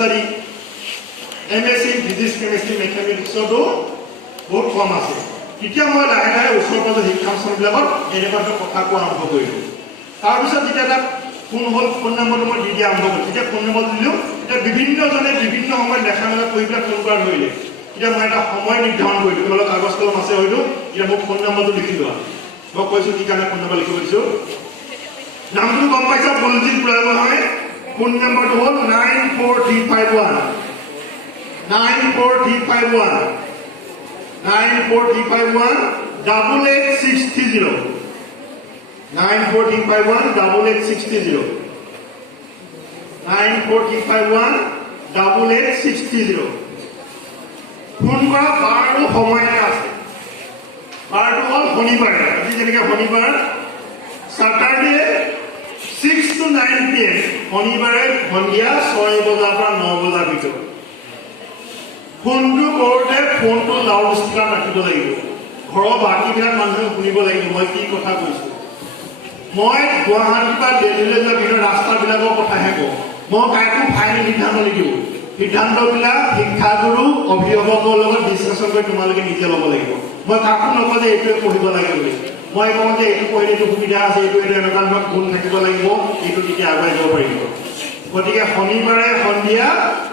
Study MSc physics chemistry মেথমেটিক্সতো বহুত কম আছে তেতিয়া মই লাহে লাহে ওচৰ পাজৰ শিক্ষানুষ্ঠানবিলাকত এনেকুৱা কথা কোৱা আৰম্ভ কৰিলোঁ তাৰপিছত যেতিয়া এটা ফোন হ'ল ফোন নম্বৰটো মই দি দিয়া আৰম্ভ কৰিলোঁ তেতিয়া ফোন নম্বৰ দিলোঁ এতিয়া বিভিন্নজনে বিভিন্ন সময়ত দেখা মেলা কৰি পেলাই ফোন কৰা ধৰিলে এতিয়া মই এটা সময় নিৰ্ধাৰণ কৰিলোঁ তোমালোকৰ কাগজ কলম আছে হয়তো এতিয়া মোক ফোন নম্বৰটো লিখি লোৱা মই কৈছোঁ কি কাৰণে ফোন নম্বৰ লিখিব দিছোঁ নামটো গম পাইছা বলজিৎ বুঢ়াগোহাঁই ফোন নম্বৰটো হ'ল 94351 94351 94351 94351 ফোন কৰা বাৰ আৰু সময় এটা আছে বাৰটো হ'ল শনিবাৰে আজি যেনেকৈ শনিবাৰ Saturday 6 to 9 PM শনিবাৰে সন্ধিয়া 6 বজাৰ পৰা 9 বজাৰ ভিতৰত ফোনটো কৰোঁতে ফোনটো লাউড স্পীকাৰ ৰাখিব লাগিব ঘৰৰ বাকীবিলাক মানুহে শুনিব লাগিব মই কি কথা কৈছোঁ মই গুৱাহাটীৰ পৰা দিল্লীলৈ যোৱা বিভিন্ন ৰাস্তাবিলাকৰ কথাহে কওঁ মই কাকো ফাইন সিদ্ধান্ত নিদিওঁ সিদ্ধান্তবিলাক শিক্ষাগুৰু অভিভাৱকৰ লগত ডিছকাশ্যন কৰি তোমালোকে নিজে ল'ব লাগিব মই কাকো নকওঁ যে এইটোৱে পঢ়িব লাগে বুলি মই কওঁ যে এইটো পঢ়িলে এইটো সুবিধা আছে এইটো এনেকুৱা ধৰণৰ গুণ থাকিব লাগিব এইটো তেতিয়া আগুৱাই যাব পাৰিব গতিকে শনিবাৰে সন্ধিয়া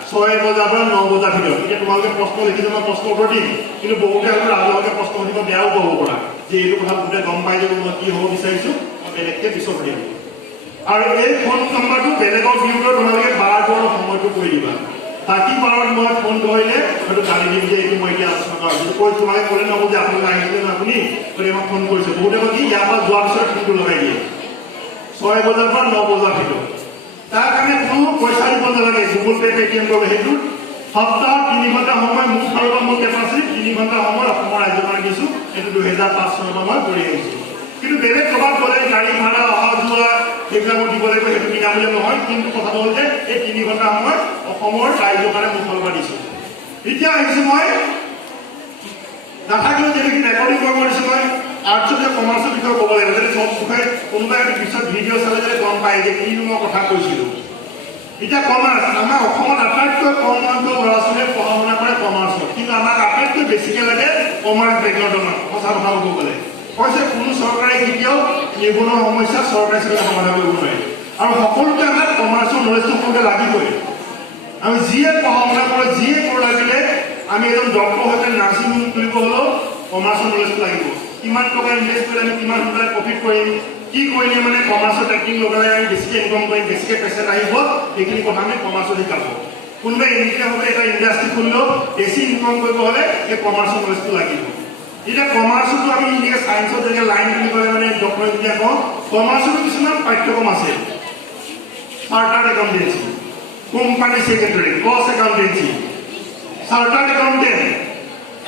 6 বজাৰ পৰা 9 বজাৰ ভিতৰত এতিয়া তোমালোকে প্ৰশ্ন লিখিলে মই প্ৰশ্ন উত্তৰ দিম কিন্তু বহুতে হয়তো ৰাজহুৱাকৈ প্ৰশ্ন সুধিব বেয়াও পাব পৰা যে এইটো কথা বহুতে গম পাই যাব মই কি হ'ব বিচাৰিছোঁ মই বেলেগকৈ পিছত দিম আৰু এই ফোন নম্বৰটো বেলেগক দিওঁতে তোমালোকে বাৰটো আৰু সময়টো কৰি দিবা বাকী বাৰত মই ফোন কৰিলে হয়তো গালি দিম যে এইটো মই এতিয়া আলোচনা কৰা যদি কৈ তোমালোকে ক'লে নহ'ব যে আপোনালোকে আহিছিলে ন আপুনি গতিকে মই ফোন কৰিছোঁ বহুতে কি ইয়াৰ পৰা যোৱাৰ পিছত ফোনটো লগাই দিয়ে 6 বজাৰ পৰা 9 বজাৰ ভিতৰত তাৰ কাৰণে কোনো পইচা দিব নালাগে গুগল পে পেটিএম কৰিব সেইটো সপ্তাহত 3 ঘণ্টা সময় মোৰ ফালৰ পৰা মোৰ কেপাচিটি 3 ঘণ্টা সময় অসমৰ ৰাজ্যৰ কাৰণে দিছোঁ সেইটো 2005 চনৰ পৰা মই কৰি আহিছোঁ কিন্তু বেলেগ ক'ৰবাত গ'লে গাড়ী ভাড়া অহা যোৱা সেইবিলাক দিব লাগিব সেইটো বিনামূলীয়া নহয় কিন্তু কথাটো হ'ল যে এই 3 ঘণ্টা সময় অসমৰ ৰাইজৰ কাৰণে মোৰ ফালৰ পৰা দিছোঁ এতিয়া আহিছোঁ মই নাথাকিলেও যেনেকৈ ৰেকৰ্ডিং কৰিব দিছোঁ মই আৰ্টছত যে কমাৰ্চৰ বিষয়ে ক'ব লাগিব যদি চব বিষয়ে কোনোবাই পিছত ভিডিঅ' চালে যদি গম পায় যে কিনো মই কথা কৈছিলোঁ এতিয়া কমাৰ্চ আমাৰ অসমত আটাইতকৈ কম সংখ্যক ল'ৰা ছোৱালীয়ে পঢ়া শুনা কৰে কমাৰ্চত কিন্তু আমাক আটাইতকৈ বেছিকৈ লাগে কমাৰ্চ বেকগ্ৰাউণ্ডৰ সঁচা কথা ক'ব গ'লে কৈছে কোনো চৰকাৰে কেতিয়াও নিবনুৱা সমস্যা চৰকাৰী চাকৰি সমাধান কৰিব নোৱাৰে আৰু সকলোকে আমাক কমাৰ্চৰ নলেজটো সকলোকে লাগিবই আমি যিয়ে পঢ়া শুনা কৰোঁ যিয়ে কৰোঁ লাগিলে আমি এজন ডক্টৰ হৈ পেলাই নাৰ্ছিং হোম খুলিব হ'লেও কমাৰ্চৰ নলেজটো লাগিব কিমান টকা ইনভেষ্ট কৰিলে আমি কিমান সোনকালে প্ৰফিট কৰিম কি কৰিলে মানে কমাৰ্চৰ টেকনিক লগালে আমি বেছিকৈ ইনকম কৰিম বেছিকৈ পেচেণ্ট আহিব এইখিনি কথা আমি কমাৰ্চত শিকাব কোনোবাই এনেকৈ হ'লে এটা ইণ্ডাষ্ট্ৰি খুলিলেও বেছি ইনকম কৰিব হ'লে এই কমাৰ্চৰ নলেজটো লাগিব এতিয়া কমাৰ্চতো আমি এনেকৈ ছায়েন্সত যেনেকৈ লাইন বুলি ক'লে মানে ডক্টৰ যেতিয়া কওঁ কমাৰ্চতো কিছুমান পাঠ্যক্ৰম আছে চাৰ্টাৰ্ড একাউণ্টেঞ্চি কোম্পানী ছেক্ৰেটাৰী কষ্ট একাউণ্টেঞ্চি চাৰ্টাৰ্ড একাউণ্টেণ্ট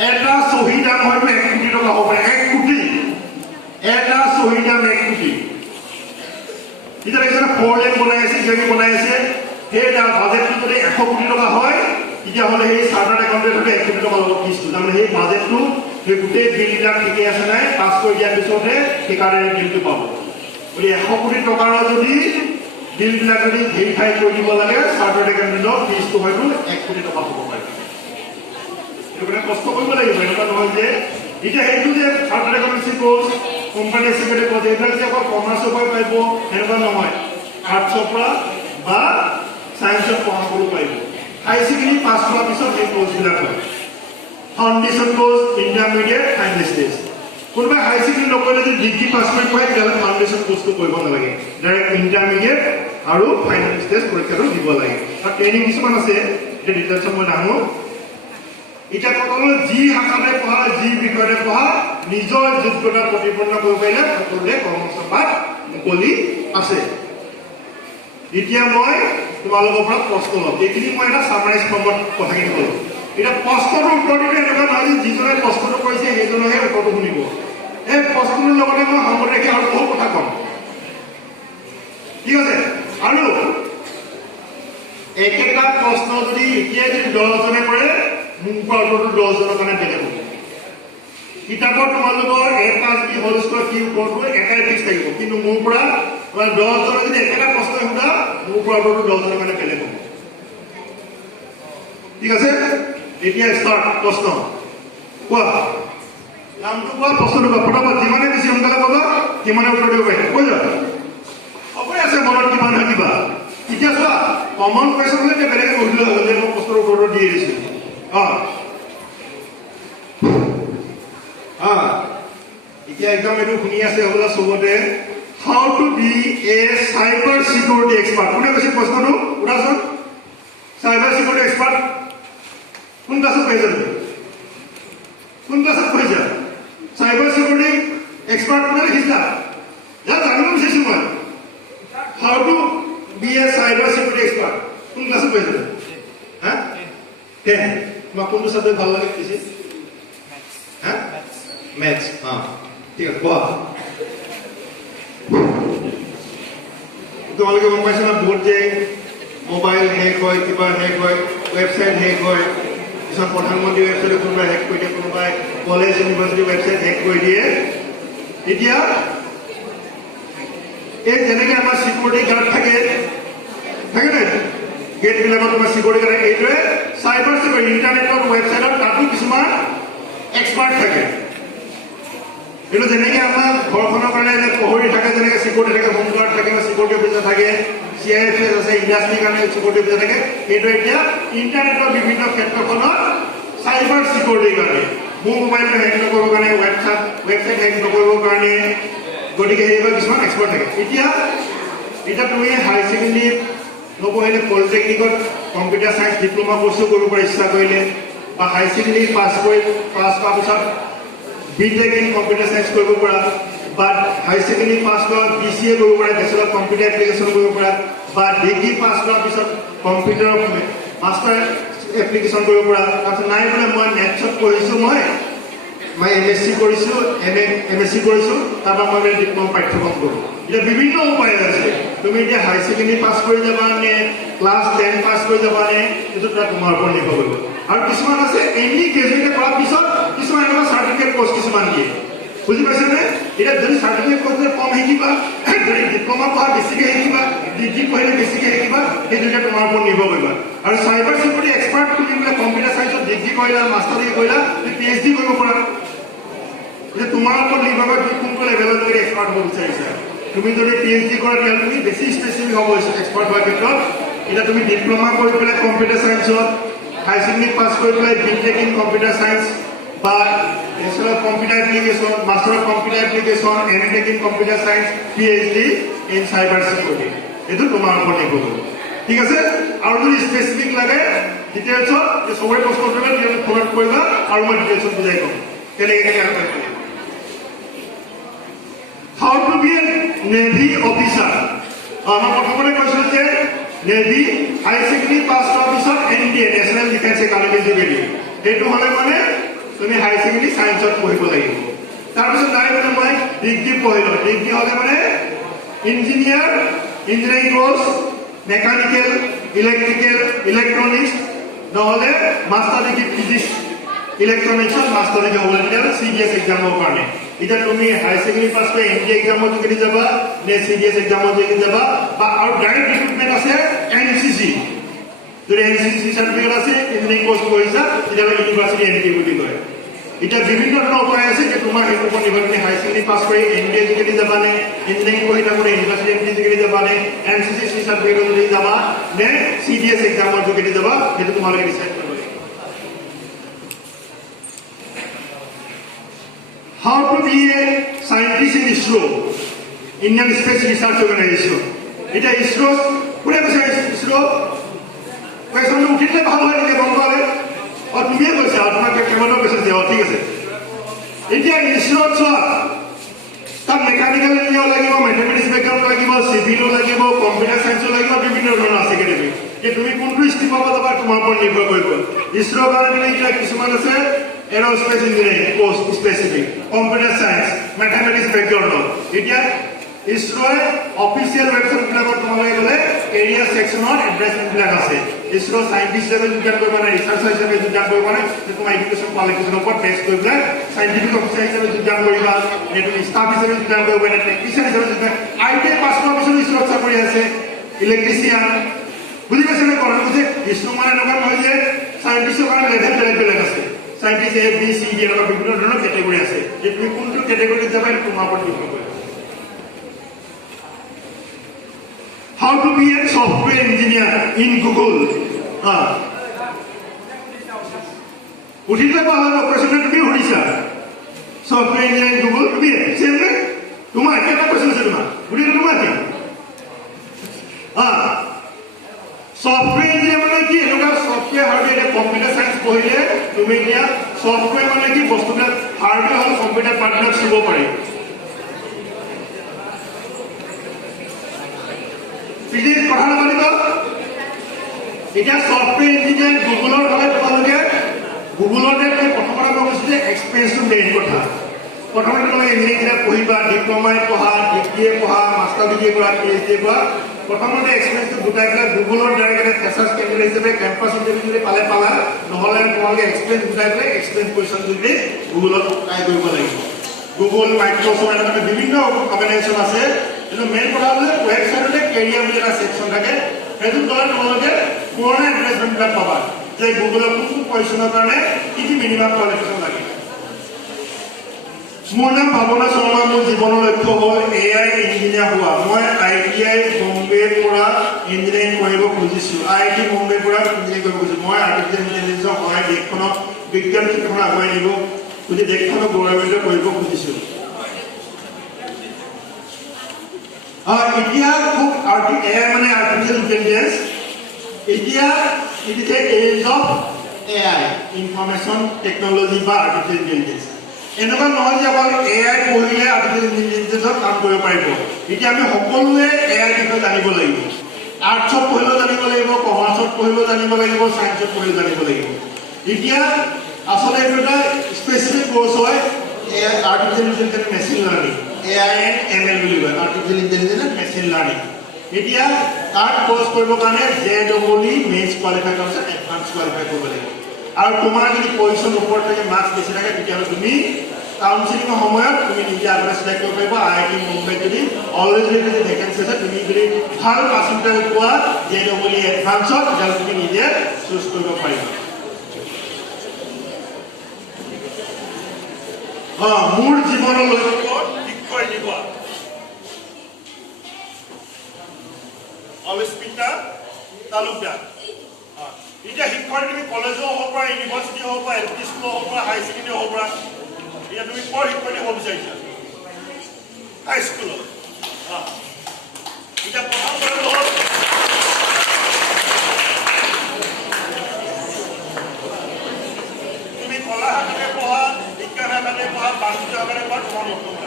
এটা চহী দাম হয়তো 1 কোটি টকা হ'ব পাৰে 1 কোটি এটা চহী দাম 1 কোটি এতিয়া দেখিছে 4 লেন বনাই আছে কিবা বনাই আছে সেই বাজেটটো যদি 100 কোটি টকা হয় তেতিয়াহ'লে সেই চাৰ্টাৰ্ড একাউণ্টেণ্টে 1 কোটি টকা ল'ব ফিজটো তাৰমানে সেই বাজেটটো সেই গোটেই বিলবিলাক ঠিকে আছে নাই পাছ কৰি দিয়াৰ পিছতহে সেইকাৰণে বিলটো পাব গতিকে 100 কোটি টকাৰ যদি বিলবিলাক যদি ভেৰিফাই কৰি দিব লাগে চাৰ্টাৰ্ড একাউণ্টেণ্টৰ ফিজটো হয়তো 1 কোটি টকা হ'ব পাৰে এইটো কষ্ট কৰিব লাগিব এনেকুৱা নহয় যে এতিয়া সেইটো যে chartered accountancy course company secretary course এইবিলাক যে অকল কমাৰ্চৰ পৰা পাৰিব এনেকুৱা নহয় আৰ্টছৰ পৰা বা ছায়েন্সত পঢ়া কৰিব পাৰিব হাই ছেকেণ্ডেৰী পাছ কৰাৰ পিছত সেই কোৰ্চবিলাক হয় foundation course intermediate final stage কোনোবাই হাই ছেকেণ্ডেৰী নকৰিলে যদি ডিগ্ৰী পাছ কৰি পঢ়ে তেতিয়াহ'লে ফাউণ্ডেশ্যন কোৰ্চটো কৰিব নালাগে ডাইৰেক্ট ইণ্টাৰমিডিয়েট আৰু ফাইনেল ষ্টেজ পৰীক্ষাটো দিব লাগে আৰু ট্ৰেইনিং কিছুমান আছে এতিয়া ডিটেইলছত মই নাহো এতিয়া সকলোৱে যি শাখাতে পঢ়া যি বিষয়তে পঢ়া নিজৰ যোগ্যতা প্ৰতিপন্ন কৰিব পাৰিলে সকলোৱে কৰ্মসংস্থাপন মুকলি আছে এতিয়া মই তোমালোকৰ পৰা প্ৰশ্ন ল'ম এইখিনি মই এটা ছামাৰাইজ ফৰ্মত কথাখিনি ক'লোঁ এতিয়া প্ৰশ্নটোৰ উত্তৰ দিলে এনেকুৱা নহয় যে যিজনে প্ৰশ্নটো কৰিছে সেইজনেহে উত্তৰটো শুনিব এই প্ৰশ্নটোৰ লগতে মই সংগত ৰাখি আৰু বহুত কথা ক'ম ঠিক আছে আৰু একেটা প্ৰশ্ন যদি এতিয়াই যদি 10জনে কৰে মোৰ পৰা উত্তৰটো 10জনৰ কাৰণে বেলেগ হ'ব কিতাপত তোমালোকৰ A+B² কি উত্তৰটো এটাই ফিক্স থাকিব কিন্তু মোৰ পৰা 10জনে যদি একেটা প্ৰশ্ন সোধা মোৰ পৰা উত্তৰটো 10জনৰ কাৰণে বেলেগ হ'ব ঠিক আছে এতিয়া স্টাৰ্ট প্ৰশ্ন কোৱা নামটো কোৱা প্ৰশ্নটো কোৱা ফটাফট যিমানে বেছি সোনকালে ক'বা যিমানে উত্তৰ দিব পাৰিবা কৈ যোৱা অকলে আছে মনত কিমান থাকিবা এতিয়া চোৱা কমন কুৱেশ্যন হ'লে বেলেগে পঢ়িলে হ'ল যে মই প্ৰশ্নৰ উত্তৰটো দি দিছোঁ এতিয়া একদম এইটো শুনি আছে হ'বলা চবতে how to be a cyber security expert কোনে কৈছে প্ৰশ্নটো উঠাচোন চাইবাৰ সিকিউৰিটি এক্সপাৰ্ট কোন ক্লাছত পঢ়িছা কোন ক্লাছত পঢ়িছা চাইবাৰ সিকিউৰিটি এক্সপাৰ্ট কোনে লিখিছা ইয়াত জানিব বিচাৰিছোঁ মই how to be a cyber security expert কোন ক্লাছত পঢ়িছা হা 10 তোমাক কোনটো সাবজেক্ট ভাল লাগে পিছে হা ম্যাথছ ঠিক আছে কোৱা তোমালোকে গম পাইছা না বহুত যে মোবাইল হেক হয় কিবা হেক হয় ওয়েবসাইট হেক হয় কিছু প্ৰধানমন্ত্ৰী ওয়েবসাইট কোনোবাই হেক কৰি দিয়ে কোনোবাই কলেজ ইউনিভাৰ্চিটি ওয়েবসাইট হেক কৰি দিয়ে এতিয়া এই যেনেকৈ আমাৰ সিকিউৰিটি গাৰ্ড থাকে নাই গেটবিলাকত তোমাৰ সিকিউৰিটি গাৰ্ড এইটোৱে চাইবাৰ সিকিউৰিটি ইণ্টাৰনেটৰ ওয়েবসাইটত তাতো কিছুমান এক্সপাৰ্ট থাকে কিন্তু যেনেকৈ আমাৰ ঘৰখনৰ কাৰণে যে পহৰি থাকে যেনেকৈ সিকিউৰিটি থাকে হোম গাৰ্ড থাকে বা সিকিউৰিটি অফিচাৰ থাকে CIFS আছে ইণ্ডাষ্ট্ৰীৰ কাৰণে সিকিউৰিটি অফিচাৰ থাকে এইটো এতিয়া ইণ্টাৰনেটৰ বিভিন্ন ক্ষেত্ৰখনত চাইবাৰ সিকিউৰিটিৰ কাৰণে মোৰ মোবাইলটো হেক নকৰিবৰ কাৰণে ৱেবছাইট হেক নকৰিবৰ কাৰণে গতিকে সেইবোৰ কিছুমান এক্সপাৰ্ট থাকে এতিয়া তুমি হাই ছেকেণ্ডেৰী নপঢ়িলে পলিটেকনিকত কম্পিউটাৰ চায়েন্স ডিপ্ল'মা কৰ্চো কৰিব পাৰে ইচ্ছা কৰিলে বা হাই ছেকেণ্ডেৰী পাছ কৰাৰ পিছত BTech in computer science কৰিব পৰা বা হাই ছেকেণ্ডেৰী পাছ কৰা BCA কৰিব পৰা বেচেলৰ কম্পিউটাৰ এপ্লিকেশ্যন কৰিব পৰা বা ডিগ্ৰী পাছ কৰাৰ পিছত কম্পিউটাৰ মাষ্টাৰ এপ্লিকেশ্যন কৰিব পৰা তাৰপিছত নাই বোলে মই মেথছত পঢ়িছোঁ মই MSc কৰিছোঁ MSc কৰিছোঁ তাৰপৰা মই ডিপ্ল'মা পাঠ্যক্ৰম কৰোঁ এতিয়া বিভিন্ন উপায় আছে তুমি এতিয়া হাই ছেকেণ্ডেৰী পাছ কৰি যাবা নে ক্লাছ 10 পাছ কৰি যাবা নে এইটো তোমাৰ ওপৰত নিৰ্ভৰ কৰিব আৰু কিছুমান আছে এনি গ্ৰেজুৱেট কৰাৰ পিছত কিছুমান এনেকুৱা চাৰ্টিফিকেট কোৰ্চ কিছুমান দিয়ে বুজি পাইছেনে এতিয়া যদি চাৰ্টিফিকেট কোৰ্চ কম শিকিবা যদি ডিপ্ল'মা পঢ়া বেছিকৈ শিকিবা ডিগ্ৰী পঢ়িলে বেছিকৈ শিকিবা সেই দুটা তোমাৰ ওপৰত নিৰ্ভৰ কৰিবা আৰু চাইবাৰ সিকিউৰিটি এক্সপাৰ্ট তুমি বোলে কম্পিউটাৰ চায়েন্সত ডিগ্ৰী কৰিলা মাষ্টাৰ ডিগ্ৰী কৰিলা তুমি PhD কৰিব পাৰা যে তোমাৰ ওপৰত নিৰ্ভৰ কৰে তুমি কোনটো লেভেলত যদি এক্সপাৰ্ট হ'ব বিচাৰিছা তুমি যদি PhD কৰা তেতিয়াহ'লে তুমি বেছি স্পেচিফিক হ'ব এক্সপাৰ্ট হোৱাৰ ক্ষেত্ৰত এতিয়া তুমি ডিপ্ল'মা কৰি পেলাই কম্পিউটাৰ চায়েন্সত হাই ছেকেণ্ডেৰী পাছ কৰি পেলাই BTech in কম্পিউটাৰ চায়েন্স বা bachelor computer application master of computer application MTech in computer science PhD in cyber security এইটো তোমাৰ ওপৰত নিৰ্ভৰ কৰিব ঠিক আছে আৰু যদি স্পেচিফিক লাগে ডিটেইলছত চবৰে প্ৰশ্ন উত্তৰ তেতিয়াহ'লে ফোনত কৰিবা আৰু মই ডিটেইলছত বুজাই ক'ম কেনেকৈ আগবাঢ়িব লাগিব how to be a navy officer আমাৰ প্ৰথমতে কৈছিলোঁ যে নেভি হাই ছেকেণ্ডেৰী পাছ কৰাৰ পিছত NDA নেশ্যনেল ডিফেন্স একাডেমী যোগেদি এইটো হ'লে মানে তুমি হাই ছেকেণ্ডেৰী চায়েন্সত পঢ়িব লাগিব তাৰপিছত নাই মানে মই ডিগ্ৰী পঢ়িলোঁ ডিগ্ৰী হ'লে মানে engineering course mechanical electrical electronics নহ'লে মাষ্টাৰ ডিগ্ৰী ফিজিক্স ইলেক্ট্ৰনিক্সত মাষ্টাৰ ডিগ্ৰী হ'ব তেতিয়াহ'লে CDS এক্সামৰ কাৰণে এতিয়া তুমি হাই ছেকেণ্ডেৰী পাছ কৰি NDA এক্সামৰ যোগেদি যাবা নে CDS এক্সামৰ যোগেদি যাবা বা আৰু ডাইৰেক্ট ৰিক্ৰুটমেণ্ট আছে NCC যদি NCC চাৰ্টিফিকেট আছে ইঞ্জিনিয়াৰিং কোৰ্চ কৰিছা তেতিয়াহ'লে ইউনিভাৰ্চিটি এণ্ট্ৰি বুলি কয় এতিয়া বিভিন্ন ধৰণৰ উপায় আছে যে তোমাৰ সেইটো ওপৰত নিৰ্ভৰ কৰি হাই ছেকেণ্ডেৰী পাছ কৰি NDA যোগেদি যাবা নে ইঞ্জিনিয়াৰিং পঢ়ি থাকোঁতে ইউনিভাৰ্চিটি এণ্ট্ৰি যোগেদি যাবা নে NCC চাৰ্টিফিকেটৰ যোগেদি যাবা নে CDS এক্সামৰ যোগেদি যাবা সেইটো তোমালোকে ডিচাইড কৰিব লাগিব How to be a scientist in ISRO, Indian Space Research Organization. এটা ISRO, কোনে কৈছে ISRO? কুৱেশ্যনটো উঠিলে ভাল হয় নেকি গম পালে তুমিয়ে কৈছা আপোনাকে কেইবাটাও কৈছে যে ঠিক আছে এতিয়া ISROত চোৱা তাত মেকানিকেল ইঞ্জিনিয়াৰ লাগিব মেথমেটিক্স বেকগ্ৰাউণ্ড লাগিব চিভিলো লাগিব কম্পিউটাৰ চায়েন্সো লাগিব বিভিন্ন ধৰণৰ আছে একাডেমি যে তুমি কোনটো ষ্ট্ৰীম পাব যাবা তোমাৰ ওপৰত নিৰ্ভৰ কৰিব ISROৰ কাৰণে এতিয়া কিছুমান আছে aerospace engineering course specific computer science mathematics বেকগ্ৰাউণ্ডত এতিয়া ISROয়ে অফিচিয়েল ৱেবছাইটবিলাকত তোমালোকে গ'লে কেৰিয়াৰ ছেকশ্যনত এডভাৰটাইজমেণ্টবিলাক আছে ISRO সাইণ্টিষ্ট হিচাপে যোগদান কৰিব মানে ৰিচাৰ্চাৰ হিচাপে যোগদান কৰিব মানে তোমাৰ এডুকেশ্যন কোৱালিফিকেশ্যনৰ ওপৰত টেষ্ট কৰি পেলাই চাইণ্টিফিক অফিচাৰ হিচাপে যোগদান কৰিবা নে তুমি ষ্টাফ হিচাপে যোগদান কৰিব নে টেকনিচিয়ান হিচাপে যোগদান ITI পাছ কৰাৰ পিছত ISROত চাকৰি আছে ইলেক্ট্ৰিচিয়ান বুজি পাইছেনে কথাটো যে ISRO মানে এনেকুৱা নহয় যে সায়েন্টিষ্টৰ কাৰণে লেভেল বেলেগ আছে সায়েন্টিষ্ট এ বি সি ডি এনেকুৱা বিভিন্ন ধৰণৰ কেটেগৰী আছে যে তুমি কোনটো কেটেগৰীত যাবা সেইটো তোমাৰ ওপৰত নিৰ্ভৰ কৰে how to be a software engineer in Google উঠিলে পাহাৰৰ অপাৰেশ্যন তুমি শুনিছা software engineer in Google তুমি চেমনে তোমাৰ এটা কোৱেশ্চন আছে তোমাৰ উঠিলে তোমাৰ কি software engineer মানে কি এনেকুৱা software হাৰ্ডৱেৰ কম্পিউটাৰ সায়েন্স পঢ়িলে তুমি এতিয়া software মানে কি বস্তুবিলাক হাৰ্ডৱেৰ হ'ল কম্পিউটাৰ পাৰ্টবিলাক চুব পাৰি পিছে কথা নাপালিব এতিয়া software engineer গুগলৰ হ'লে তোমালোকে গুগলতে প্ৰথমতে কৈছো যে এক্সপেৰিয়েন্সটো মেইন কথা প্ৰথমতে তুমি ইঞ্জিনিয়াৰিং পঢ়িবা ডিপ্লোমা পঢ়া ডিগ্ৰী পঢ়া মাষ্টাৰ ডিগ্ৰী কৰা পিএইচডি কৰা প্ৰথমতে এক্সপেৰিয়েন্সটো গোটাই পেলাই গুগলৰ ডাইৰেক্ট ফ্ৰেছাৰ্ছ কেণ্ডিডেট হিচাপে কেম্পাছ ইণ্টাৰভিউ যদি পালা নহ'লে তোমালোকে এক্সপেৰিয়েন্স গোটাই পেলাই এক্সপেৰিয়েন্স কুৱেশ্যন যদি গুগলত ট্ৰাই কৰিব লাগিব গুগল মাইক্ৰ'ছফ্ট এনেকুৱা বিভিন্ন অৰ্গেনাইজেশ্যন আছে কিন্তু মেইন কথা হ'লে ৱেবছাইটতে কেৰিয়াৰ বুলি এটা ছেকশ্যন থাকে সেইটো তলত তোমালোকে পুৰণা এডভাৰটাইজমেণ্টবিলাক পাবা যে গুগলৰ কোনটো পজিশ্যনৰ কাৰণে কি মিনিমাম কোৱালিফিকেশ্যন লাগে মোৰ নাম ভাৱনা শৰ্মা মোৰ জীৱনৰ লক্ষ্য হ'ল AI ইঞ্জিনিয়াৰ হোৱা মই ITI বম্বেৰ পৰা ইঞ্জিনিয়াৰিং কৰিব খুজিছো IIT বম্বেৰ পৰা ইঞ্জিনিয়াৰিং কৰিব খুজিছো মই আৰ্টিফিচিয়েল ইণ্টেলিজেন্সৰ সহায়ত দেশখনক বিজ্ঞান ক্ষেত্ৰখন আগুৱাই নিব খুজি দেশখনক গৌৰৱান্বিত কৰিব খুজিছো এতিয়া খুব AI মানে আৰ্টিফিচিয়েল ইণ্টেলিজেন্স এতিয়া it is a age of AI information technology বা artificial intelligence এনেকুৱা নহয় যে অকল AI পঢ়িলে artificial intelligence কাম কৰিব পাৰিব এতিয়া আমি সকলোৱে AI বিষয়ে জানিব লাগিব আৰ্টছত পঢ়িলেও জানিব লাগিব কমাৰ্চত পঢ়িলেও জানিব লাগিব সায়েন্সত পঢ়িলেও জানিব লাগিব এতিয়া আসলে এইটো এটা স্পেচিফিক কোৰ্স হয় AI artificial intelligence and machine learning AI and ML বুলি কয় artificial intelligence and machine learning এতিয়া তাত কোর্স কৰিব কাৰণে JEE মেইনছ কোৱালিফাই কৰাৰ পিছত এডভান্স কোৱালিফাই কৰিব লাগিব আৰু তোমাৰ যদি পজিশন ওপৰত থাকে মাৰ্কছ বেছি থাকে তেতিয়াহ'লে তুমি কাউন্সেলিংৰ সময়ত তুমি নিজে আগতে সিলেক্ট কৰিব পাৰিবা IIT মুম্বাই যদি অলৱেজ যদি ভেকেন্সি আছে তুমি যদি ভাল পাৰ্চেণ্টেজ পোৱা JEE এডভান্সত তেতিয়াহ'লে তুমি নিজে চুজ কৰিব পাৰিবা মোৰ জীৱনৰ লক্ষ্য শিক্ষক নিবা অবিস্পিতা তালুকদাৰ এতিয়া শিক্ষক তুমি কলেজো হ'ব পৰা ইউনিভাৰ্চিটি হ'ব পৰা এলপি স্কুল হ'ব পৰা হাই ছেকেণ্ডেৰী হ'ব পৰা এতিয়া তুমি ক'ৰ শিক্ষক হ'ব বিচাৰিছা হাই স্কুলত এতিয়া প্ৰথম কথা হ'ল তুমি কলা শাখাতে পঢ়া বিজ্ঞান শাখাতে পঢ়া বাণিজ্য শাখাতে পঢ়া তোমাৰ মতলব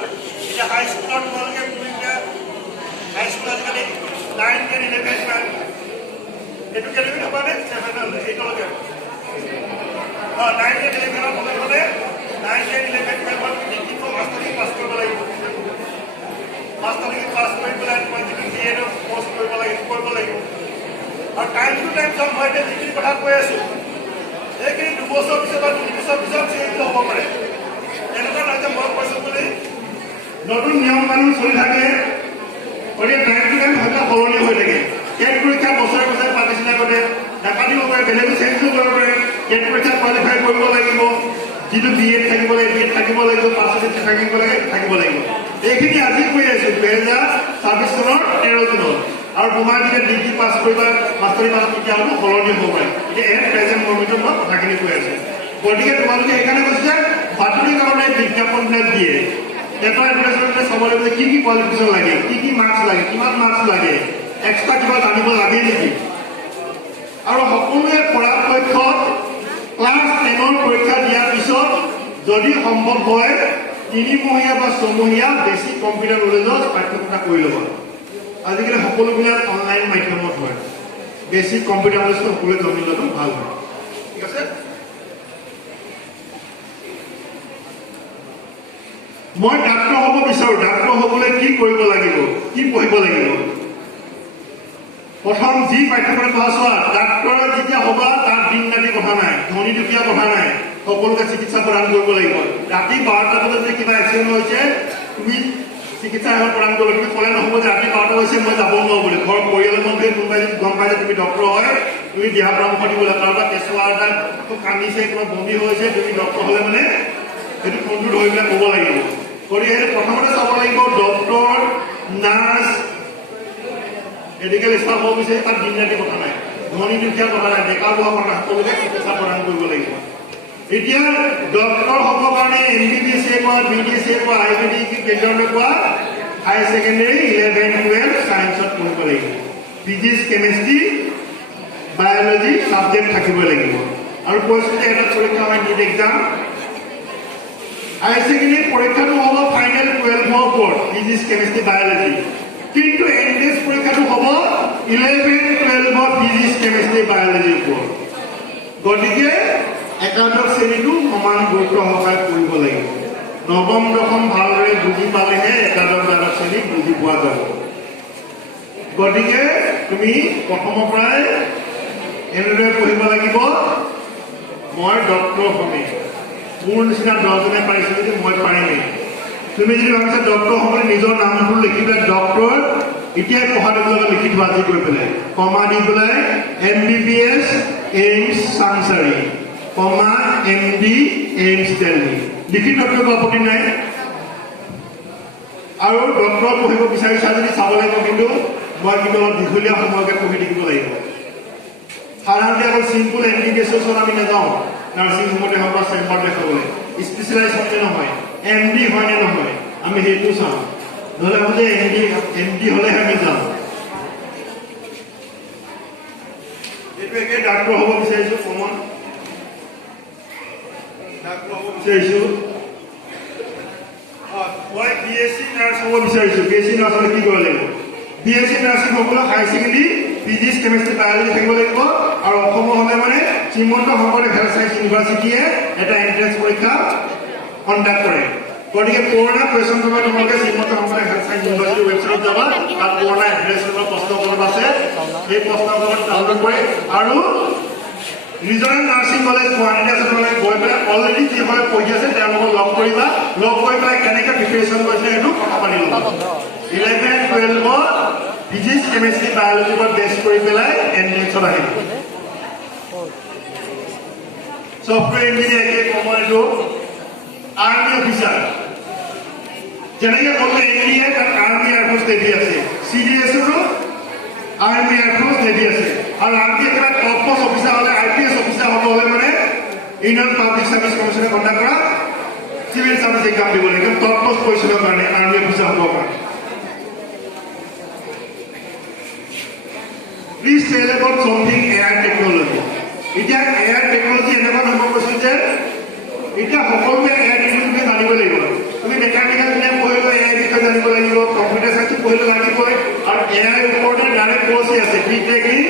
এতিয়া হাই স্কুলত তোমালোকে তুমি এতিয়া হাই স্কুল আজিকালি 9, 10, 11, 12 এইটো কেনেকৈ হ'বনে 7 8লৈকে 9, 10, 11 হ'লে 9, 10, 11, 12 ডিগ্ৰী মাষ্টাৰ পাছ কৰিব লাগিব মাষ্টাৰ পাছ কৰি পেলাই মই যিটো BEd কোৰ্স কৰিব লাগিব আৰু টাইম টু টাইম চব মই এতিয়া যিখিনি কথা কৈ আছো এইখিনি 2 বছৰ পিছত বা 3 বছৰ পিছত চেঞ্জ হ'ব পাৰে এনেকুৱা নহয় যে মই কৈছো বুলি নতুন নিয়ম কানুন চলি থাকে গতিকে টাইম টু টাইম হয়তো সলনি হৈ থাকে কেট পৰীক্ষা বছৰে বছৰে পাতিছিল আগতে নাপাতিব পাৰে বেলেগো চেঞ্জো কৰিব পাৰে কেট পৰীক্ষা কোৱালিফাই কৰিব লাগিব যিটো BEd থাকিব লাগিব BEd থাকিব লাগিব পাৰ্চেণ্টেজ থাকিব লাগিব এইখিনি আজি কৈ আছো 2026 চনৰ 13 জুনত আৰু তোমাৰ যেতিয়া ডিগ্ৰী পাছ কৰিবা মাষ্টাৰী পাছ তেতিয়া হ'ব সলনি হ'ব পাৰে এতিয়া এট প্ৰেজেণ্ট মমেণ্টত মই কথাখিনি কৈ আছো গতিকে তোমালোকে সেইকাৰণে কৈছো যে বাতৰি কাৰণে বিজ্ঞাপনবিলাক দিয়ে এটা এডভাৰটাইজমেণ্টে চাব লাগিব কি কোৱালিফিকেশ্যন লাগে কি মাৰ্কছ লাগে কিমান মাৰ্কছ লাগে এক্সট্ৰা কিবা জানিব লাগে নেকি আৰু সকলোৱে পৰাপক্ষত ক্লাছ 10ৰ পৰীক্ষা দিয়াৰ পিছত যদি সম্ভৱ হয় 3 মহীয়া বা 6 মহীয়া বেছিক কম্পিউটাৰ নলেজৰ পাঠ্যক্ৰম কৰি ল'ব আজিকালি সকলোবিলাক অনলাইন মাধ্যমত হয় বেছিক কম্পিউটাৰ নলেজটো সকলোৱে জানি লোৱাটো ভাল হয় ঠিক আছে মই ডাক্তৰ হ'ব বিচাৰো ডাক্তৰ হ'বলৈ কি কৰিব লাগিব কি পঢ়িব লাগিব প্ৰথম যি পাঠ্যক্ৰম পঢ়া চোৱা ডাক্তৰ যেতিয়া হ'বা তাত দিন ৰাতি কথা নাই ধনী দুখীয়া কথা নাই সকলোকে চিকিৎসা প্ৰদান কৰিব লাগিব ৰাতি 12টা বজাত যে কিবা এক্সিডেণ্ট হৈছে তুমি চিকিৎসা সেৱা প্ৰদান কৰিব তুমি ক'লে নহ'ব যে ৰাতি 12টা হৈছে মই যাব নোৱাৰোঁ বুলি ঘৰৰ পৰিয়ালৰ মানুহে কোনোবাই যদি গম পাই যে তুমি ডক্টৰ হয় তুমি দিহা পৰামৰ্শ দিব লাগে কাৰোবাৰ কেঁচুৱা এটা কান্দিছে কিবা বমি হৈছে তুমি ডক্টৰ হ'লে মানে সেইটো ফোনটো ধৰি পেলাই ক'ব লাগিব গতিকে সেইটো প্ৰথমতে চাব লাগিব ডক্টৰ নাৰ্ছ মেডিকেল ষ্টাফ হ'ব বিচাৰি তাত দিন ৰাতি কথা নাই ধনী দুখীয়া কথা নাই ডেকা বুঢ়া কথা সকলোকে চিকিৎসা প্ৰদান কৰিব লাগিব এতিয়া ডক্টৰ হ'বৰ কাৰণে MBBS কোৱা BDS কোৱা আয়ুৰ্বেদিক বেকগ্ৰাউণ্ড কোৱা হায়াৰ ছেকেণ্ডেৰী 11-12 ছায়েন্সত পঢ়িব লাগিব ফিজিক্স কেমেষ্ট্ৰি বায়'লজি ছাবজেক্ট থাকিব লাগিব আৰু কৈছোঁ যে এটা পৰীক্ষা হয় নীট এক্সাম হায়াৰ ছেকেণ্ডেৰী পৰীক্ষাটো হ'ব ফাইনেল 12ৰ ওপৰত ফিজিক্স কেমেষ্ট্ৰি বায়'লজি কিন্তু এন্ট্ৰেন্স পৰীক্ষাটো হ'ব 11-12ৰ ফিজিক্স কেমেষ্ট্ৰি বায়'লজিৰ ওপৰত গতিকে একাদশ শ্ৰেণীটো সমান গুৰুত্ব সহকাৰে পঢ়িব লাগিব নৱম দশম ভালদৰে বুজি পালেহে একাদশ দ্বাদশ শ্ৰেণী বুজি পোৱা যাব গতিকে তুমি প্ৰথমৰ পৰাই এনেদৰে পঢ়িব লাগিব মই ডক্টৰ হ'মেই মোৰ নিচিনা 10জনে পাৰিছিলোঁ যে মই পাৰিমেই তুমি যদি ভাবিছা ডক্টৰ হ'বলৈ নিজৰ নামটো লিখি পেলাই ডক্টৰ এতিয়াই পঢ়া দিব লিখি থোৱা আজি কৰি পেলাই কমা দি পেলাই MBBS এইমছ চাংচাৰী কমা MD এইমছ দিল্লী লিখি থোৱাটো আপত্তি নাই আৰু ডক্টৰ পঢ়িব বিচাৰিছা যদি চাব লাগিব কিন্তু মই কিন্তু অলপ দীঘলীয়া সময়কে পঢ়ি থাকিব লাগিব সাধাৰণতে অকল চিম্পুল MBBSত আমি নাযাওঁ নাৰ্ছিং হোমতে হওক বা চেম্বাৰত দেখাবলৈ স্পেচিয়েলাইজ হ'লে নহয় MD হয়নে নহয় আমি সেইটো চাওঁ নহ'লে আমি যে MD হ'লেহে আমি যাওঁ এইটো একে ডাক্তৰ হ'ব বিচাৰিছোঁ কমন ডাক্তৰ হ'ব বিচাৰিছোঁ মই BSc নাৰ্ছ হ'ব বিচাৰিছোঁ BSc নাৰ্ছ হ'লে কি কৰিব লাগিব BSc নাৰ্ছিং হ'বলৈ higher secondary physics chemistry biology থাকিব লাগিব আৰু অসমৰ হ'লে মানে শ্ৰীমন্ত শংকৰদেৱ হেল্থ ছায়েন্স ইউনিভাৰ্চিটিয়ে এটা এণ্ট্ৰেন্স পৰীক্ষা কণ্ডাক্ট কৰে গতিকে পুৰণা কুৱেশ্যন পেপাৰ তোমালোকে শ্ৰীমন্ত শংকৰদেৱ হেল্থ ছায়েন্স ইউনিভাৰ্চিটিৰ ৱেবছাইটত যাবা তাত পুৰণা এড্ৰেছৰ প্ৰশ্নপত্ৰ আছে সেই প্ৰশ্নপত্ৰ ডাউনলোড কৰি আৰু ৰিজনেল নাৰ্ছিং কলেজ গুৱাহাটীত আছে তোমালোকে গৈ পেলাই অলৰেডি যিসকলে পঢ়ি আছে তেওঁলোকক লগ কৰিবা লগ কৰি পেলাই কেনেকৈ প্ৰিপেৰেশ্যন কৰিছে সেইটো কথা পাতি ল'বা 11-12 ফিজিক্স কেমেষ্ট্ৰি বায়'লজিৰ ওপৰত বেছ কৰি পেলাই এণ্ট্ৰেন্সত আহিব ছফ্টৱেৰ ইঞ্জিনিয়াৰ একে কমন এইটো আৰ্মি অফিচাৰ যেনেকৈ ক'লো NDA তাত আৰ্মি এয়াৰফ'ৰ্চ নেভি আছে CDSৰো আৰ্মি এয়াৰফ'ৰ্চ নেভি আছে আৰু আৰ্মি একেবাৰে টপ পোষ্ট অফিচাৰ হ'লে IPS অফিচাৰ হ'ব হ'লে মানে ইণ্ডিয়ান পাব্লিক ছাৰ্ভিচ কমিশ্যনে কণ্ডাক্ট কৰা চিভিল ছাৰ্ভিচ এক্সাম দিব লাগে টপ পোষ্ট পজিশ্যনৰ কাৰণে আৰ্মি অফিচাৰ হ'বৰ কাৰণে Please tell about something air technology. এতিয়া এয়াৰ টেকনলজি এনেকুৱা ধৰণৰ কৈছোঁ যে এতিয়া সকলোৱে এয়াৰ টেকনলজি জানিব লাগিব তুমি মেকানিকেল ইঞ্জিনিয়াৰ পঢ়িলে এয়াৰ বিষয়ে জানিব লাগিব কম্পিউটাৰ চাইন্স পঢ়িলে লাগিবই আৰু এয়াৰ ওপৰতে ডাইৰেক্ট কোৰ্চ আছে BTech in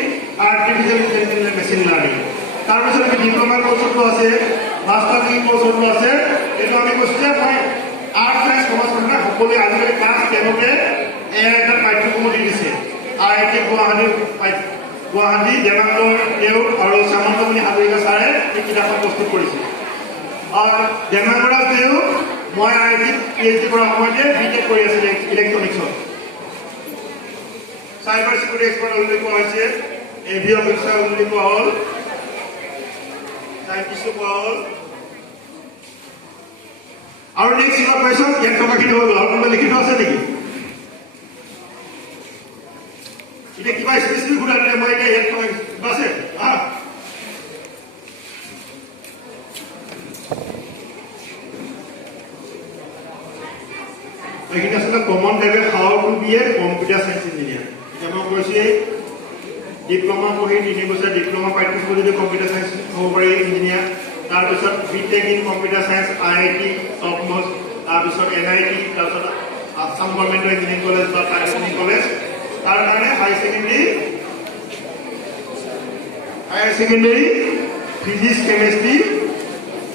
artificial intelligence and machine learning তাৰপিছত আমি ডিপ্ল'মা কোৰ্চতো আছে মাষ্টাৰ ডিগ্ৰী কোৰ্চতো আছে এইটো আমি কৈছোঁ যে মই আৰ্টছ চাইন্স কমাৰ্চ পঢ়া সকলোৱে আজিকালি ক্লাছ 10তে এয়াৰ এটা পাঠ্যক্ৰম দি দিছে IIT গুৱাহাটী দেৱাংগৰ দেউৰ আৰু শ্যামন্তমণি হাজৰিকা ছাৰে এই কিতাপখন প্ৰস্তুত কৰিছে দেৱাংগৰা দেউ মই IIT PhD কৰাৰ সময়তে BTech কৰি আছিলে ইলেক্ট্ৰনিক্সত চাইবাৰ চিকিউৰিটি এক্সপাৰ্ট অলৰেডি কোৱা হৈছে AV অফিচাৰ অলৰেডি কোৱা হ'ল চাইণ্টিষ্ট কোৱা হ'ল আৰু নেক্সট কিবা কুৱেশ্যন ইয়াত টকাখিনি হৈ গ'ল আৰু কোনোবা লিখি থোৱা আছে নেকি এতিয়া কিবা স্পেচিফিক সুধা দিলে মই এতিয়া ইয়াত কিবা আছে এইখিনি আচলতে কমন টাইপে how to be a computer science engineer এতিয়া মই কৈছোঁ ডিপ্ল'মা পঢ়ি 3 বছৰ ডিপ্ল'মা পাঠ্যক্ৰম যদি কম্পিউটাৰ চাইন্স হ'ব পাৰে ইঞ্জিনিয়াৰ তাৰপিছত BTech in computer science IIT টপমষ্ট তাৰপিছত NIT তাৰপিছত আসাম গভৰ্ণমেণ্টৰ ইঞ্জিনিয়াৰিং কলেজ বা প্ৰাইভেট কলেজ তাৰ কাৰণে হায়াৰ ছেকেণ্ডেৰী ফিজিক্স কেমেষ্ট্ৰি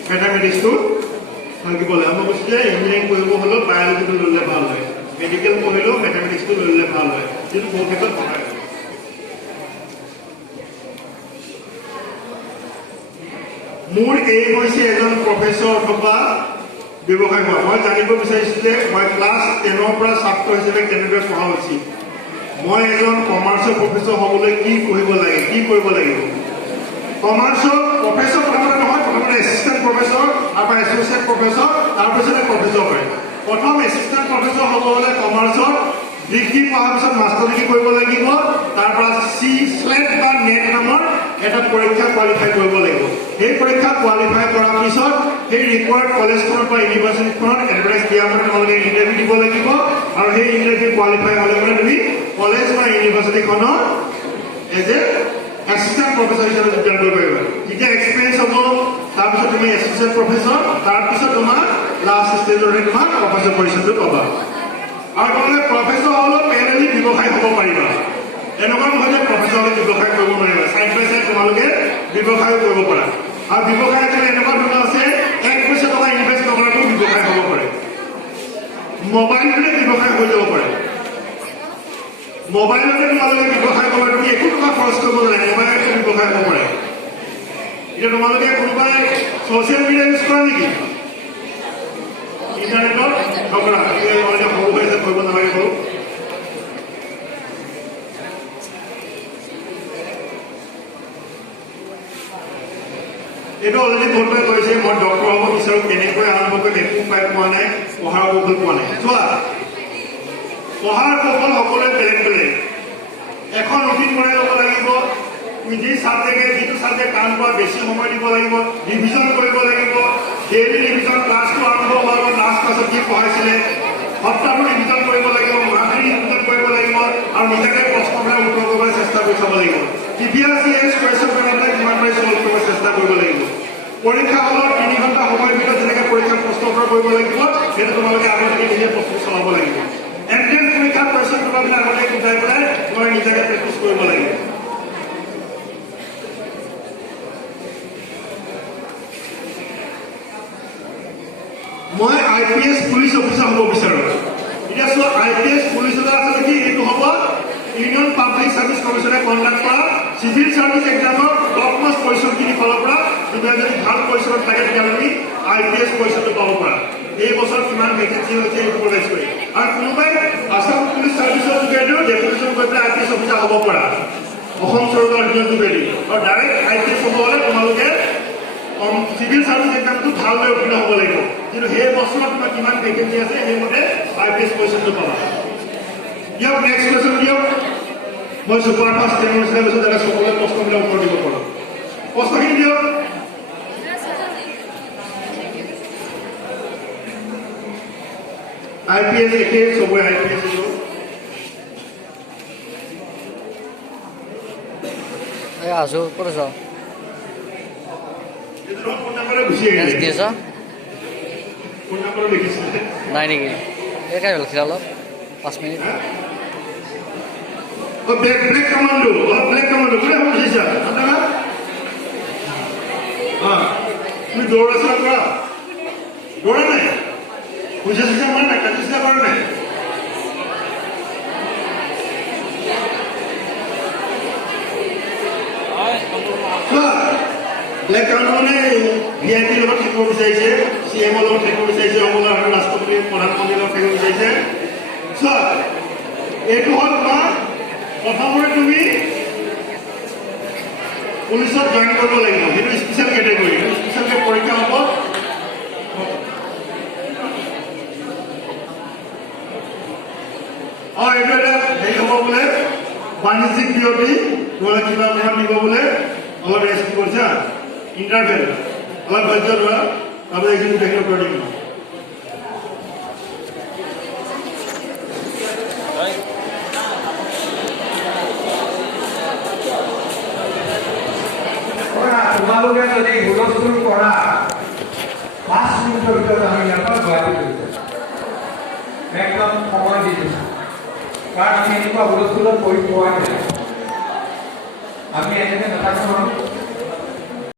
মেথামেটিক্সটো থাকিব লাগে মই কৈছোঁ যে ইঞ্জিনিয়াৰিং পঢ়িব হ'লেও বায়'লজিটো ল'লে ভাল হয় মেডিকেল পঢ়িলেও মেথামেটিক্সটো ল'লে ভাল হয় যিটো বহু ক্ষেত্ৰত সহায় হয় মোৰ এইম হৈছে এজন প্ৰফেচৰ অথবা ব্যৱসায় হোৱা মই জানিব বিচাৰিছোঁ যে মই ক্লাছ 10ৰ পৰা ছাত্ৰ হিচাপে কেনেদৰে পঢ়া উচিত মই এজন কমাৰ্চৰ প্ৰফেচৰ হ'বলৈ কি পঢ়িব লাগে কি কৰিব লাগিব কমাৰ্চৰ প্ৰফেচৰ প্ৰথমতে নহয় প্ৰথমতে এছিষ্টেণ্ট প্ৰফেচৰ তাৰপৰা এছ'চিয়েট প্ৰফেচৰ তাৰপিছতে প্ৰফেচৰ হয় প্ৰথম এছিষ্টেণ্ট প্ৰফেচৰ হ'ব হ'লে কমাৰ্চৰ ডিগ্ৰী পঢ়াৰ পিছত মাষ্টাৰ ডিগ্ৰী কৰিব লাগিব তাৰপৰা CSLET বা নেট নামৰ এটা পৰীক্ষা কোৱালিফাই কৰিব লাগিব সেই পৰীক্ষা কোৱালিফাই কৰাৰ পিছত সেই ৰিকোয়াৰ্ড কলেজখনৰ পৰা ইউনিভাৰ্চিটিখনত এডভাইচ দিয়া মানে তোমালোকে ইণ্টাৰভিউ দিব লাগিব আৰু সেই ইণ্টাৰভিউ কোৱালিফাই হ'লে মানে তুমি কলেজ বা ইউনিভাৰ্চিটিখনৰ এজ এ এছিষ্টেণ্ট প্ৰফেচৰ হিচাপে যোগদান কৰিব পাৰিবা যেতিয়া এক্সপিৰিয়েঞ্চ হ'ব তাৰপিছত তুমি এছ'চিয়েট প্ৰফেচৰ তাৰপিছত তোমাৰ লাষ্ট ষ্টেজতে তোমাৰ প্ৰফেচৰ পৰিচয়টো পাবা আৰু তোমালোকে প্ৰফেচৰ হ'লেও পেৰেলি ব্যৱসায় হ'ব পাৰিবা এনেকুৱা নহয় যে প্ৰফেচৰ হ'লে ব্যৱসায় কৰিব নোৱাৰিবা চাইড বাই চাইড তোমালোকে ব্যৱসায়ো কৰিব পাৰা আৰু ব্যৱসায় এজনে এনেকুৱা ধৰণৰ আছে 1 পইচা টকা ইনভেষ্ট নকৰাকৈ ব্যৱসায় হ'ব পাৰে মোবাইলতে ব্যৱসায় হৈ যাব পাৰে মোবাইলতে তোমালোকে ব্যৱসায় কৰা তুমি একো টকা খৰচ কৰিব নালাগে মোবাইলতে ব্যৱসায় হ'ব পাৰে এতিয়া তোমালোকে কোনোবাই ছ'চিয়েল মিডিয়া ইউজ কৰা নেকি ইণ্টাৰনেটত নকৰা তোমালোকে সৰু হৈ আছে কৰিব নালাগে বাৰু এইটো অলৰেডি বহুতে কৈছে মই ডক্টৰ হ'ব বিচাৰোঁ কেনেকৈ আৰম্ভ কৰিম একো উপায় পোৱা নাই পঢ়াৰ কৌশল পোৱা নাই চোৱা পঢ়াৰ কৌশল সকলোৱে বেলেগ বেলেগ এখন ৰুটিন বনাই ল'ব লাগিব তুমি যি ছাবজেক্টে যিটো ছাবজেক্ট কাম কৰা বেছি সময় দিব লাগিব ৰিভিজন কৰিব লাগিব ডেইলি ৰিভিজন ক্লাছটো আৰম্ভ হোৱাৰ আগত লাষ্ট ক্লাছত কি পঢ়াইছিলে সপ্তাহটো ৰিভিজন কৰিব লাগিব মাহটো ৰিভিজন কৰিব লাগিব আৰু নিজাকে প্ৰশ্নবিলাক উত্তৰ কৰিবলৈ চেষ্টা কৰি চাব লাগিব প্ৰিভিয়াছ কুৱেশ্যন পেপাৰবিলাক যিমান পাৰি ছল্ভ কৰিব চেষ্টা কৰিব লাগিব পৰীক্ষা হলত 3 ঘণ্টা সময়ৰ ভিতৰত যেনেকৈ পৰীক্ষাত প্ৰশ্ন উত্তৰ কৰিব লাগিব সেইটো তোমালোকে আগতে নিজে প্ৰস্তুতি চলাব লাগিব এণ্ট্ৰেন্স পৰীক্ষাৰ কুৱেশ্যন পেপাৰবিলাক আগতে গোটাই পেলাই তোমালোকে নিজাকে প্ৰেক্টিচ কৰিব লাগিব মই IPS পুলিচ অফিচাৰ হ'ব বিচাৰোঁ এতিয়া চোৱা IPS পুলিচৰ আছে নেকি এইটো হ'ব ইউনিয়ন পাব্লিক সাৰ্ভিস কমিশনে কন্ডাক্ট কৰা সিভিল সাৰ্ভিস এক্সামৰ টপমোস্ট পজিশনখিনি ফালৰ পৰা তুমি যদি ভাল পজিশনত থাকে তেতিয়াহ'লে IPS পজিশনটো পাব পাৰা এই বছৰ কিমান ভেকেন্সি হৈছে এইটো প্ৰবেশ কৰি আৰু কোনোবাই আসাম পুলিচ সাৰ্ভিসৰ যোগেদিও ডেপুটেশ্যন কৰি পেলাই IPS অফিচাৰ হ'ব পাৰা অসম চৰকাৰৰ যোগেদি আৰু ডাইৰেক্ট IPS হ'ব হ'লে তোমালোকে সিভিল সাৰ্ভিস এক্সামটো ভালদৰে উত্তীৰ্ণ হ'ব লাগিব কিন্তু সেই বছৰত তোমাৰ কিমান ভেকেন্সি আছে সেইমতে IPS পজিশনটো পাবা দিয়ক নেক্সট কুৱেশ্যন দিয়ক মই সুপাৰ ফাষ্ট ট্ৰেইনৰ হিচাপে যাতে সকলোৱে প্ৰশ্নবিলাক উত্তৰ দিব পাৰোঁ প্ৰশ্নখিনি দিয়ক IPS একে চবৰে IPS আছো ক'ত আছ ফোন নাম্বাৰে গুচি আহিলে দি আছ ফোন নাম্বাৰ লিখিছিলে নাই নেকি এই কাই লাগিছিল অলপ 5 মিনিট ব্লেক কমান্ডো কোনে বুজিছা আপনারা তুমি দৌড়াচলা কৰা দৌৰা নাই পইচা চিচা মাৰা নাই কাটি চিচা কৰা নাই ব্লেক কমান্ডোনে VIP লগত থাকিব বিচাৰিছে CM লগত থাকিব বিচাৰিছে অমলা আৰু ৰাষ্ট্ৰপতি প্ৰধানমন্ত্ৰীৰ লগত থাকিব বিচাৰিছে চোৱা এইটো হ'ল তোমাৰ প্ৰথমতে তুমি পুলিচত জইন কৰিব লাগিব সেইটো স্পেচিয়েল কেটেগৰী স্পেচিয়েলকৈ পৰীক্ষা হ'ব এইটো এটা হেৰি হ'ব বোলে বাণিজ্যিক বিৰতি তোমালোকে কিবা অকণমান দিব বোলে অলপ ৰেষ্ট কৰিছা ইণ্টাৰভেল অলপ ধৈৰ্য ধৰা তাৰপিছত এইখিনি গোটেইখিনি কৰি দিম তোমালোকে যদি হুলস্থুল কৰা 5 মিনিটৰ ভিতৰত আমি ইয়াৰ পৰা গুৱাহাটী গৈছোঁ একদম সময় দি দিছোঁ কাৰণ আমি এনেকুৱা হুলস্থুলত পৰি পোৱা নাই আমি এনেকৈ নাথাকোঁ